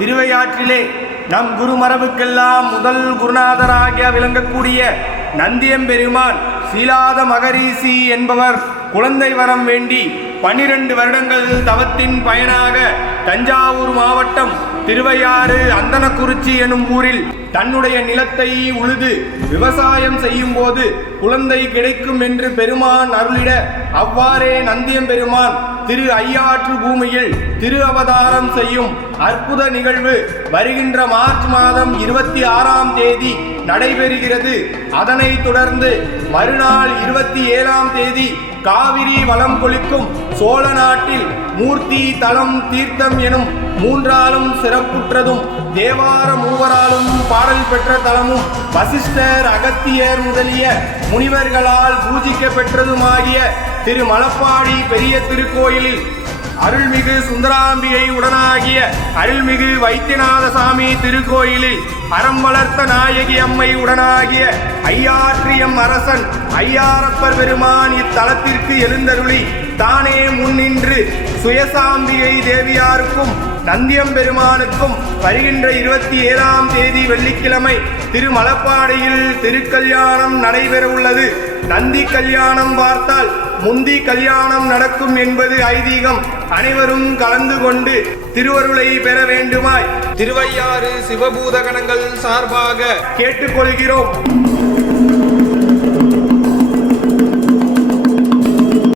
திருவையாற்றிலே நம் குருமரபுக்கெல்லாம் முதல் குருநாதராக விளங்கக்கூடிய நந்தியம்பெருமான் சீலாத மகரிஷி என்பவர் குழந்தை வரம் வேண்டி 12 வருடங்கள் தவத்தின் பயனாக தஞ்சாவூர் மாவட்டம் திருவையாறு அந்தனக்குறிச்சி எனும் ஊரில் தன்னுடைய நிலத்தை உழுது விவசாயம் செய்யும் போது குழந்தை கிடைக்கும் என்று பெருமான் அருளிட அவ்வாறே நந்தியம்பெருமான் திரு ஐயாற்று பூமியில் திரு அவதாரம் செய்யும் அற்புத நிகழ்வு வருகின்ற மார்ச் மாதம் 26ஆம் தேதி நடைபெறுகிறது. அதனைத் தொடர்ந்து மறுநாள் 27ஆம் தேதி காவிரி வளம் கொளிக்கும் சோழ நாட்டில் மூர்த்தி தலம் தீர்த்தம் எனும் 3ஆலும் சிறப்புற்றதும் தேவார மூவராலும் பாடல் பெற்ற தலமும் வசிஷ்டர் அகத்தியர் முதலிய முனிவர்களால் பூஜிக்க பெற்றதுமாகிய திரு மலப்பாடி பெரிய திருக்கோயிலில் அருள்மிகு சுந்தராம்பிகை உடனாகிய அருள்மிகு வைத்தியநாத சாமி திருக்கோயிலில் அறம் வளர்த்த நாயகி அம்மை உடனாகிய ஐயாற்றியம் அரசன் ஐயாரப்பர் பெருமான் இத்தலத்திற்கு எழுந்தருளி தானே முன்னின்று சுயசாம்பிகை தேவியாருக்கும் நந்தியம்பெருமானுக்கும் வருகின்ற 27ஆம் தேதி வெள்ளிக்கிழமை திருமலப்பாடியில் திருக்கல்யாணம் நடைபெற உள்ளது. நந்தி கல்யாணம் பார்த்தால் முந்தி கல்யாணம் நடக்கும் என்பது ஐதீகம். அனைவரும் கலந்து கொண்டு திருவருளை பெற வேண்டுமாய் திருவையாறு சிவபூதகணங்கள் சார்பாக கேட்டுக்கொள்கிறோம்.